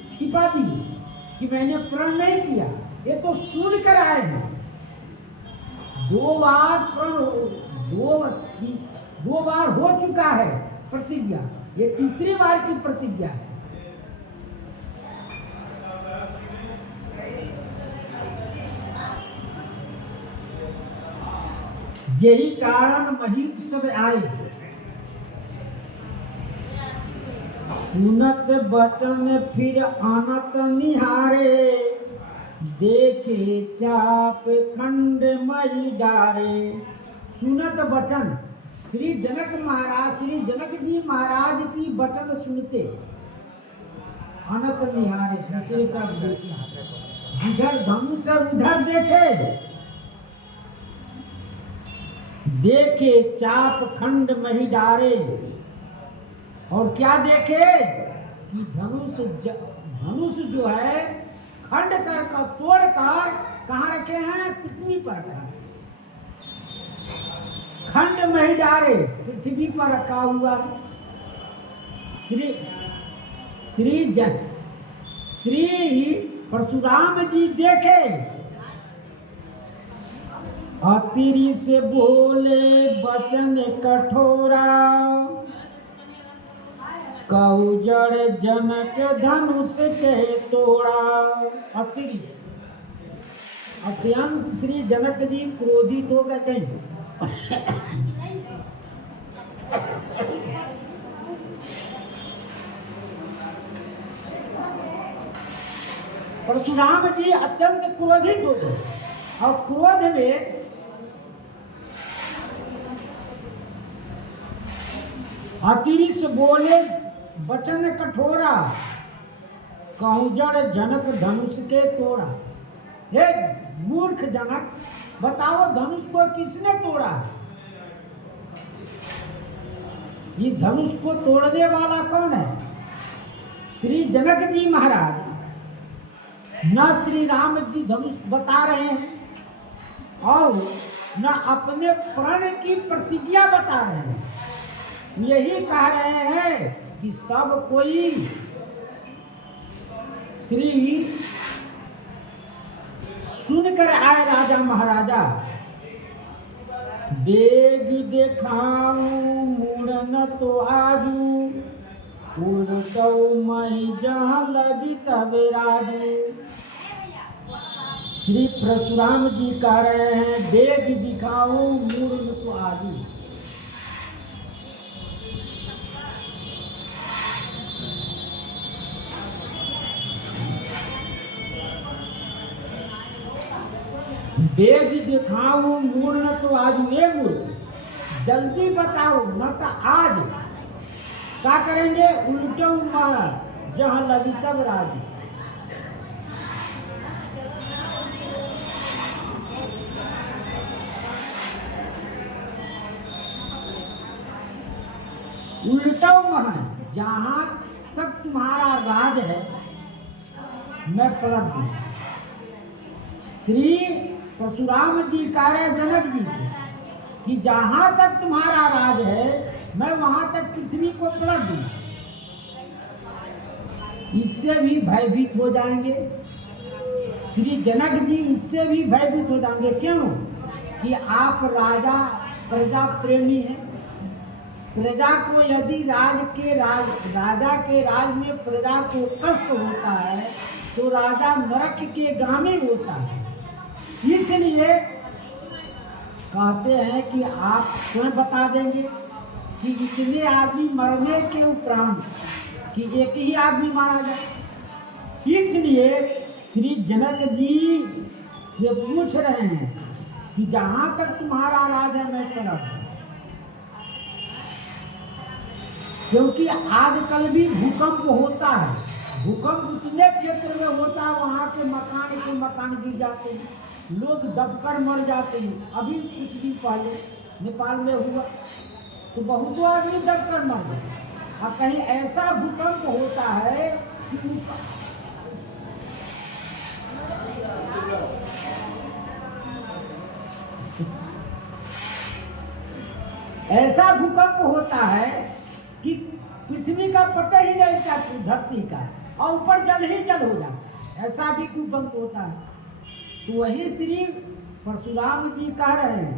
छिपा दी कि मैंने प्रण नहीं किया, ये तो सुन कर आए हैं। दो बार हो चुका है प्रतिज्ञा, ये तीसरी बार की प्रतिज्ञा है। यही कारण महीप सब आए, सुनत बचन फिर आनत निहारे, देखे चाप खंड मई डारे। सुनत बचन, श्री जनक महाराज, श्री जनक जी महाराज की वचन सुनते, अनत निहारे, दूसरी तरफ देखे, जिधर धनुष उधर देखे, देखे चाप खंड मही डारे। और क्या देखे कि धनुष जो है खंड कर तोड़ कर कहाँ रखे हैं? पृथ्वी पर रखा, खंड मही डारे, पृथ्वी पर रखा हुआ। श्री परशुराम जी देखे, अतिरी से बोले वचन कठोरा, कौजड़ जनक धनुष के तोड़ा। अतिरी अत्यंत श्री जनक जी क्रोधित हो गए। परशुराम जी अत्यंत क्रोधित हो गए और क्रोध में अतिरिक्त बोले वचन कठोरा, कौजड़ जनक धनुष के तोड़ा। हे मूर्ख जनक, बताओ धनुष को किसने तोड़ा? ये धनुष को तोड़ने वाला कौन है? श्री जनक जी महाराज, न श्री राम जी धनुष बता रहे हैं और न अपने प्रण की प्रतिज्ञा बता रहे हैं। यही कह रहे हैं कि सब कोई श्री सुनकर आए राजा महाराजा, बेग देखाऊं मुड़न तो आजू, उड़तौ मई जहाँ लगी तब राजू। श्री परशुराम जी कह रहे हैं बेग दिखाऊं मुड़न तो आजू। बेग दिखाऊं मूर्ण तो आज ये मूर्ण, जल्दी बताओ न तो आज क्या करेंगे? उल्टो जहाँ लगी तब राजू। उल्टो मह, जहाँ तक तुम्हारा राज है मैं पलट दूँ। श्री परशुराम जी कह रहे जनक जी से कि जहां तक तुम्हारा राज है मैं वहां तक पृथ्वी को पलट दूंगा। इससे भी भयभीत हो जाएंगे श्री जनक जी, इससे भी भयभीत हो जाएंगे। क्यों? कि आप राजा प्रजा प्रेमी हैं। प्रजा को यदि राजा के राज में प्रजा को कष्ट होता है तो राजा नरक के गामी होता है। इसलिए कहते हैं कि आप स्वयं बता देंगे कि इतने आदमी मरने के उपरांत कि एक ही आदमी मारा जाए। इसलिए श्री जनक जी से पूछ रहे हैं कि जहां तक तुम्हारा राज है मैं पलट, क्योंकि आजकल भी भूकंप होता है। भूकंप उतने क्षेत्र में होता है वहाँ के मकान गिर जाते हैं, लोग दबकर मर जाते हैं। अभी कुछ दिन पहले नेपाल में हुआ तो बहुत आदमी दबकर मर गए। और कहीं ऐसा भूकंप होता है कि ऐसा भूकंप होता है कि पृथ्वी का पता ही नहीं चलता, धरती का, और ऊपर जल ही जल हो जाता है। ऐसा भी भूकंप होता है। तो वही श्री परशुराम जी कह रहे हैं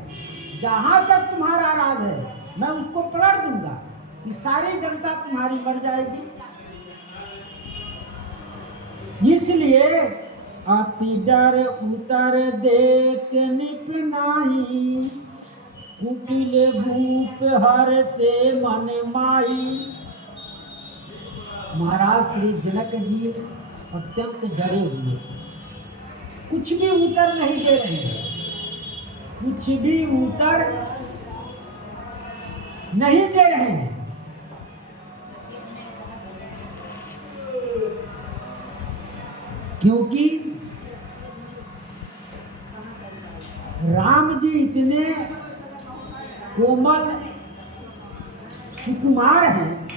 जहां तक तुम्हारा राज है मैं उसको पलट दूंगा कि सारी जनता तुम्हारी मर जाएगी। इसलिए अति डर उतर देत निप नाही, कुटिल भूप हर से मन माई। महाराज श्री जनक जी अत्यंत डरे हुए, कुछ भी उत्तर नहीं दे रहे हैं, कुछ भी उत्तर नहीं दे रहे हैं। क्योंकि राम जी इतने कोमल सुकुमार हैं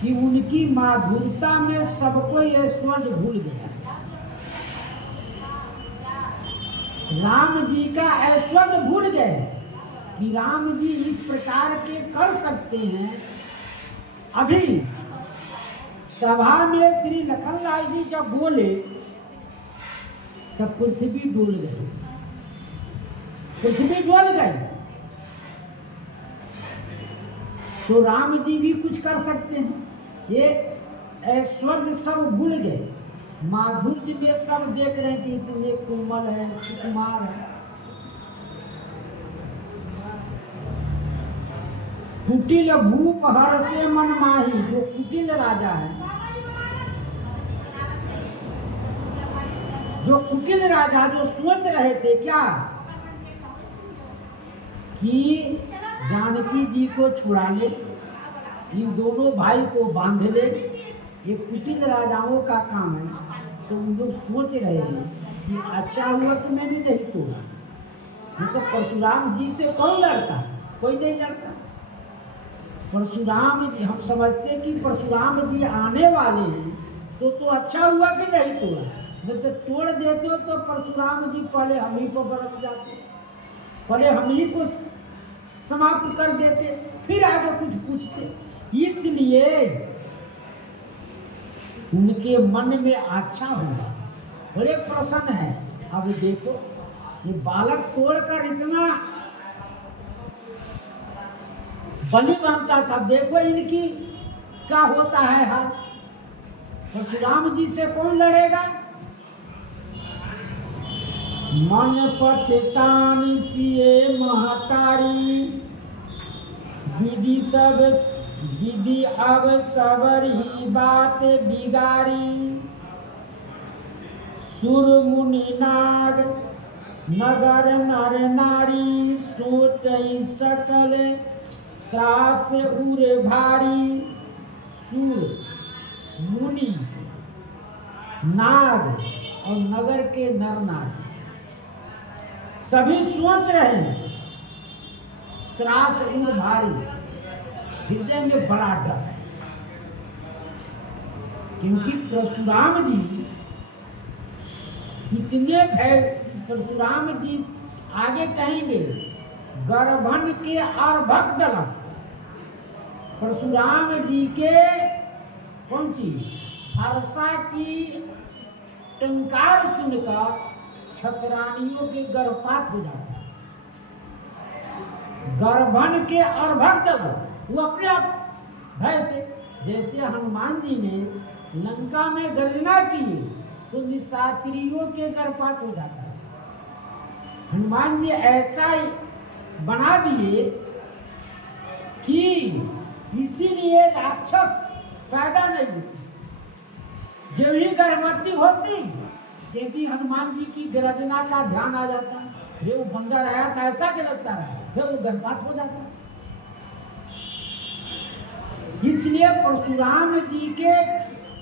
कि उनकी माधुरता में सबको ये स्वर्ग भूल गया। राम जी का ऐश्वर्य भूल गए कि राम जी इस प्रकार के कर सकते हैं। अभी सभा में श्री लखनलाल जी जब बोले तब पृथ्वी डोल गई, पृथ्वी डोल गई। तो राम जी भी कुछ कर सकते हैं। ये ऐश्वर्य सब भूल गए, माधुर्य में सब देख रहे हैं कि इतने कोमल है, सुकुमार है। कुटिल भूप हर से मन माही, जो कुटिल राजा है, जो कुटिल राजा जो सोच रहे थे क्या कि जानकी जी को छुड़ा ले, इन दोनों भाई को बांध ले, ये कुटिल राजाओं का काम है। तो उन लोग सोच रहे हैं कि अच्छा हुआ कि मैंने नहीं तोड़ा, नहीं तो परशुराम जी से कौन लड़ता, कोई नहीं लड़ता। परशुराम जी, हम समझते कि परशुराम जी आने वाले हैं तो अच्छा हुआ कि नहीं तोड़ा, नहीं तो तोड़ देते हो तो परशुराम जी पहले हम ही को बरस जाते, पहले हम ही को समाप्त कर देते, फिर आगे कुछ पूछते। इसलिए उनके मन में अच्छा हुआ, बड़े प्रसन्न है। अब देखो ये बालक तोड़कर इतना बलि बनता था, देखो इनकी क्या होता है हाल। परशुराम जी से कौन लड़ेगा? मन पछतान सिए महतारी, विधि अब सबरी बात बिगारी। सुर मुनि नाग नगर नर नारी, सोचई सकल त्रास उरे भारी। सुर मुनि नाग और नगर के नर नारी सभी सोच रहे हैं, त्रास उर भारी, हृदय में बड़ा डर है। क्योंकि परशुराम जी इतने भय परशुराम जी आगे कहेंगे, गर्भन के अर्भक दलक, परशुराम जी के कौन सी फरसा की टंकार सुनकर छतरानियों के गर्भपात हो जाता है। गर्भन के अर्भक दलक, वो अपने आप भय से, जैसे हनुमान जी ने लंका में गर्जना की तो निशाचरियों के गर्भपात हो जाता है। हनुमान जी ऐसा बना दिए कि इसीलिए राक्षस पैदा नहीं होते। जब ही गर्भवती होती, जब भी हनुमान जी की गर्जना का ध्यान आ जाता, ये वो बंदर आया था ऐसा क्या लगता है, जब वो गर्भपात हो जाता। इसलिए परशुराम जी के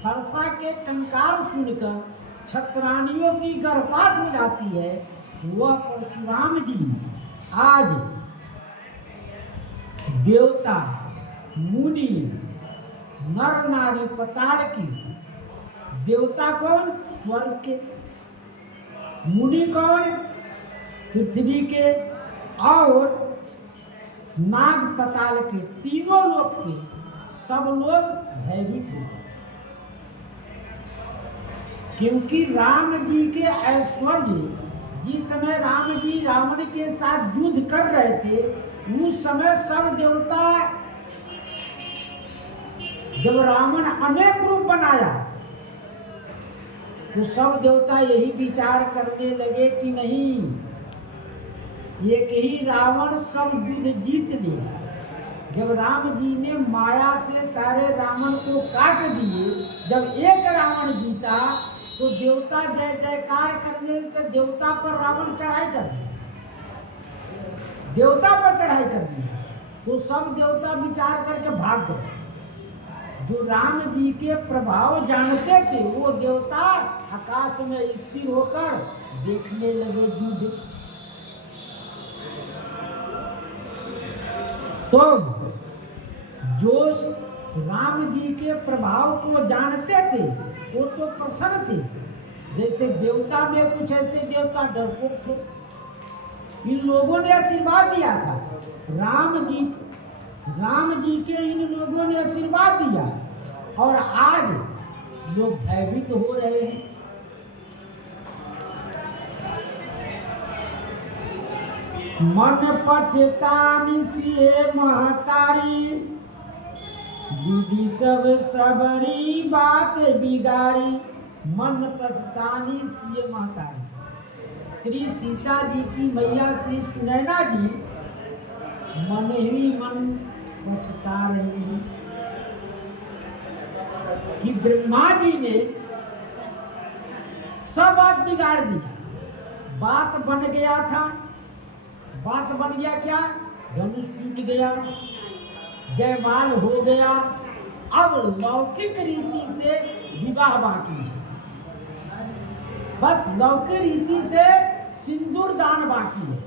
फरसा के टंकार सुनकर छतरानियों की गर्भपात हो जाती है। वह परशुराम जी आज देवता, मुनि, नर नारी, पताल की, देवता कौन स्वर्ग के, मुनि कौन पृथ्वी के, और नाग पताल के, तीनों लोक के सब लोग भयभीत हो, क्योंकि राम जी के ऐश्वर्य, जिस समय राम जी रावण के साथ युद्ध कर रहे थे, उस समय सब देवता, जब रावण अनेक रूप बनाया तो सब देवता यही विचार करने लगे कि नहीं, एक ही रावण सब युद्ध जीत देगा। जब राम जी ने माया से सारे रावण को काट दिए, जब एक रावण जीता तो देवता जय जयकार करने लगे, देवता पर रावण चढ़ाई कर दिया, देवता पर चढ़ाई कर दिया, तो सब देवता विचार करके भाग गए। जो राम जी के प्रभाव जानते थे वो देवता आकाश में स्थिर होकर देखने लगे युद्ध। तो जो राम जी के प्रभाव को जानते थे वो तो प्रसन्न थे, जैसे देवता में कुछ ऐसे देवता डरपोक थे। इन लोगों ने आशीर्वाद दिया था, राम जी के इन लोगों ने आशीर्वाद दिया, और आज लोग भयभीत हो रहे हैं। मन पछतानी सिए महतारी, विधि सब सबरी बात बिगाड़ी। मन पछतानी सिए महतारी, श्री सीता जी की मैया श्री सुनैना जी मन ही मन पछता रही है कि ब्रह्मा जी ने सब बात बिगाड़ दिया। बात बन गया था, बात बन गया क्या, धनुष टूट गया, जयमाल हो गया, अब लौकिक रीति से विवाह बाकी है। बस लौकिक रीति से सिंदूर दान बाकी है।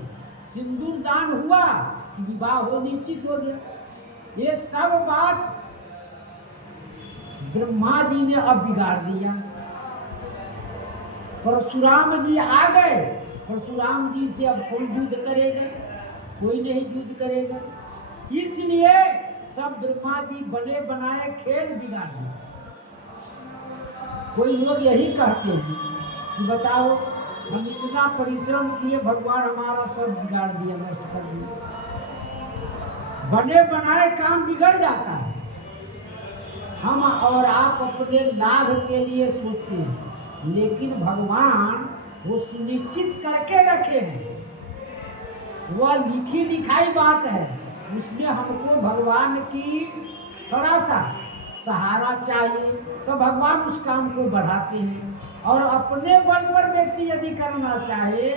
सिंदूर दान हुआ, विवाह हो निश्चित हो गया। ये सब बात ब्रह्मा जी ने अब बिगाड़ दिया। परशुराम जी आ गए, परशुराम जी से अब कौन युद्ध करेगा, कोई नहीं युद्ध करेगा। इसलिए सब ब्रह्मा जी बने बनाए खेल बिगाड़ दिए। कोई लोग यही कहते हैं कि बताओ हम इतना परिश्रम किए, भगवान हमारा सब बिगाड़ दिया, नष्ट कर दिया। बने बनाए काम बिगड़ जाता है। हम और आप अपने लाभ के लिए सोचते हैं, लेकिन भगवान वो सुनिश्चित करके रखे हैं, वह लिखी लिखाई बात है। उसमें हमको भगवान की थोड़ा सा सहारा चाहिए, तो भगवान उस काम को बढ़ाते हैं। और अपने बल पर व्यक्ति यदि करना चाहे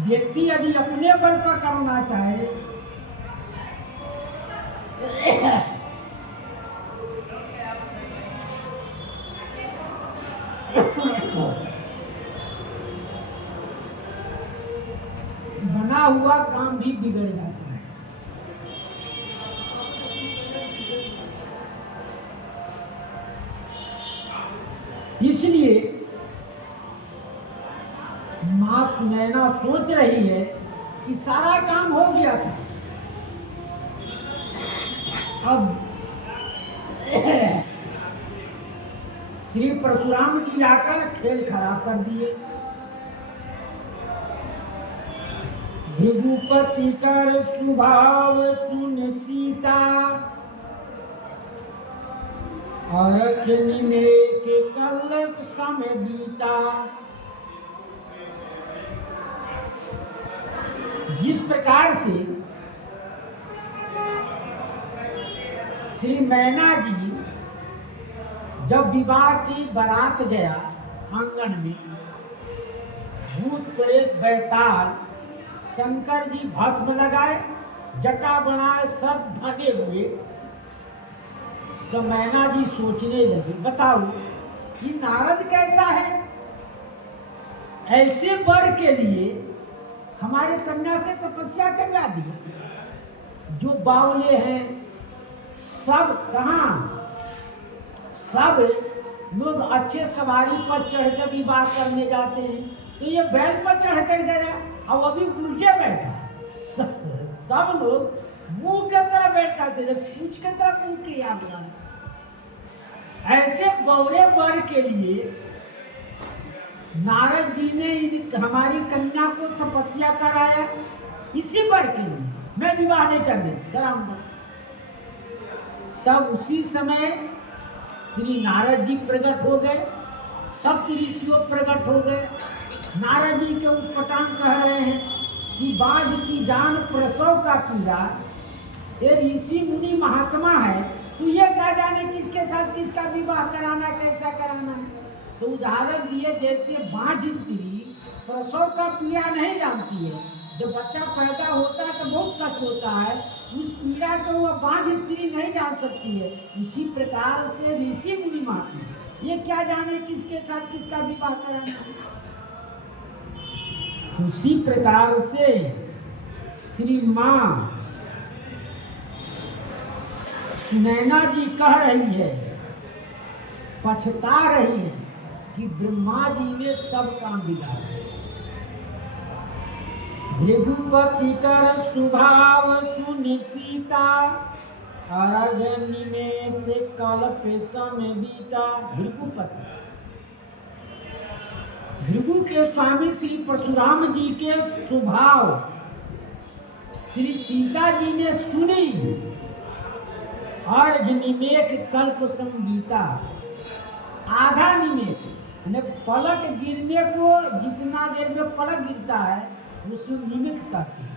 व्यक्ति यदि अपने बल पर करना चाहे बिगड़ जाता है। इसलिए मां सुनैना सोच रही है कि सारा काम हो गया था, अब श्री परशुराम जी आकर खेल खराब कर दिए। भृगुपति कर स्वभाव सुन सीता, और के कलप समय बीता। जिस प्रकार से श्री मैना जी जब विवाह की बारात गया आंगन में, भूत प्रेत बैताल शंकर जी भस्म लगाए, जटा बनाए, सब ढके हुए, तो मैना जी सोचने लगे, बताओ कि नारद कैसा है, ऐसे वर के लिए हमारे कन्या से तपस्या करवा दिया। जो बावले हैं सब कहाँ, सब लोग अच्छे सवारी पर चढ़कर विवाह करने जाते हैं, तो ये बैल पर चढ़ कर गया, अब अभी उल्टे बैठा। सब लोग मुंह के तरह बैठ जाते थे, पूछ के तरह मुंह के याद रहा। ऐसे बौरे वर के लिए नारद जी ने हमारी कन्या को तपस्या कराया, इसी वर के लिए मैं विवाह नहीं करने कराऊंगा। तब उसी समय श्री नारद जी प्रकट हो गए, सप्त ऋषियों प्रकट हो गए। नारद जी के उत्पटांग कह रहे हैं कि बाज की जान प्रसव का पीड़ा, ये ऋषि मुनि महात्मा है, तो ये क्या जाने किसके साथ किसका विवाह कराना, कैसा कराना है। तो उदाहरण दिए, जैसे बाँझ स्त्री प्रसव का पीड़ा नहीं जानती है, जब बच्चा पैदा होता है तो बहुत कष्ट होता है, उस पीड़ा को वह बाँझ स्त्री नहीं जान सकती है। उसी प्रकार से ऋषि मुनि महात्मा ये क्या जाने किसके साथ किसका विवाह कराना है। उसी प्रकार से श्री माँ सुनैना जी कह रही है, पछता रही है कि ब्रह्मा जी ने सब काम बिगाड़ा। भृगुपति कर स्वभाव सुन सीता, अरगनि में से कल्प समय बीता। भृगुपति, भृगु के स्वामी श्री परशुराम जी के स्वभाव श्री सीता जी ने सुनी, और निमेक कल्प संगीता, आधा निमेक पलक गिरने को, जितना देर में पलक गिरता है उसे निमिक कहते हैं।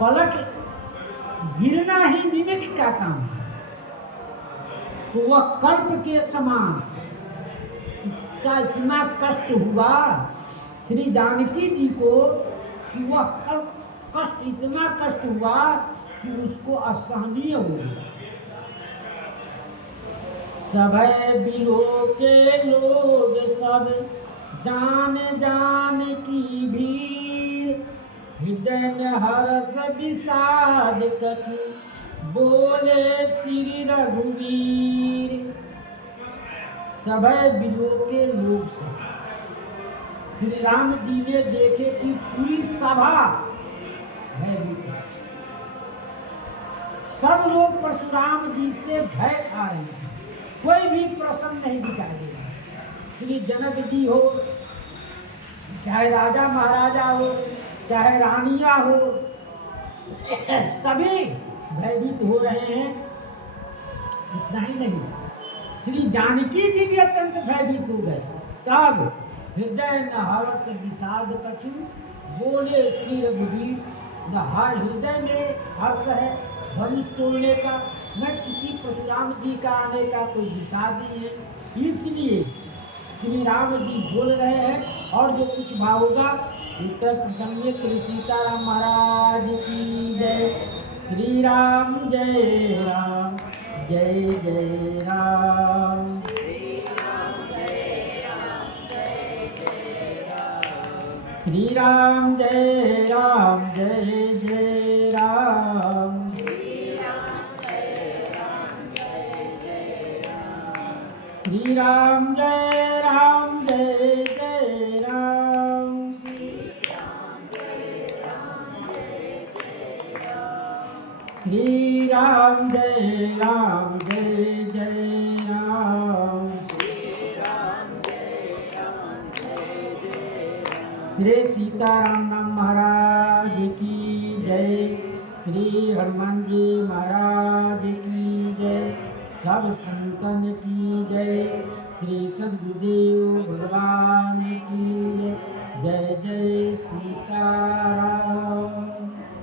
पलक गिरना ही निमिक का काम है, तो वह कल्प के समान इसका इतना कष्ट हुआ श्री जानकी जी को कि वह कष्ट इतना कष्ट हुआ कि उसको असहनीय हो गया। सभय बिलो के लोग सब जान जान की भीड़, हृदय हर्ष विषाद कछु बोले श्री रघुवीर। सभय बिलो के लोग सब, श्री राम जी ने देखे कि पूरी सभा है, सब लोग परशुराम जी से भय खा रहे हैं, कोई भी प्रसन्न नहीं दिखाई दे रहा। श्री जनक जी हो, चाहे राजा महाराजा हो, चाहे रानियां हो, सभी भयभीत हो रहे हैं। इतना ही नहीं, श्री जानकी जी भी अत्यंत भयभीत हो गए। तब हृदय न हर्ष विषाद कछु बोले श्री रघुवीर। न हर हृदय में हर्ष है धनुष तोड़ने का, न किसी परशुराम जी का आने का कोई विषाद नहीं है। इसलिए श्री राम जी बोल रहे हैं, और जो कुछ भाव होगा उत्तर प्रसंग में श्री सीताराम महाराज की जय। श्री राम जय राम, जय जय राम। श्री राम जय राम जय जय राम श्री राम जय राम जय जय राम श्री राम जय राम जय जय राम श्री सीताराम नाम महाराज की जय श्री हनुमान जी महाराज की जय सब संतन की जय श्री सद्गुरुदेव भगवान की जय जय जय सीताराम।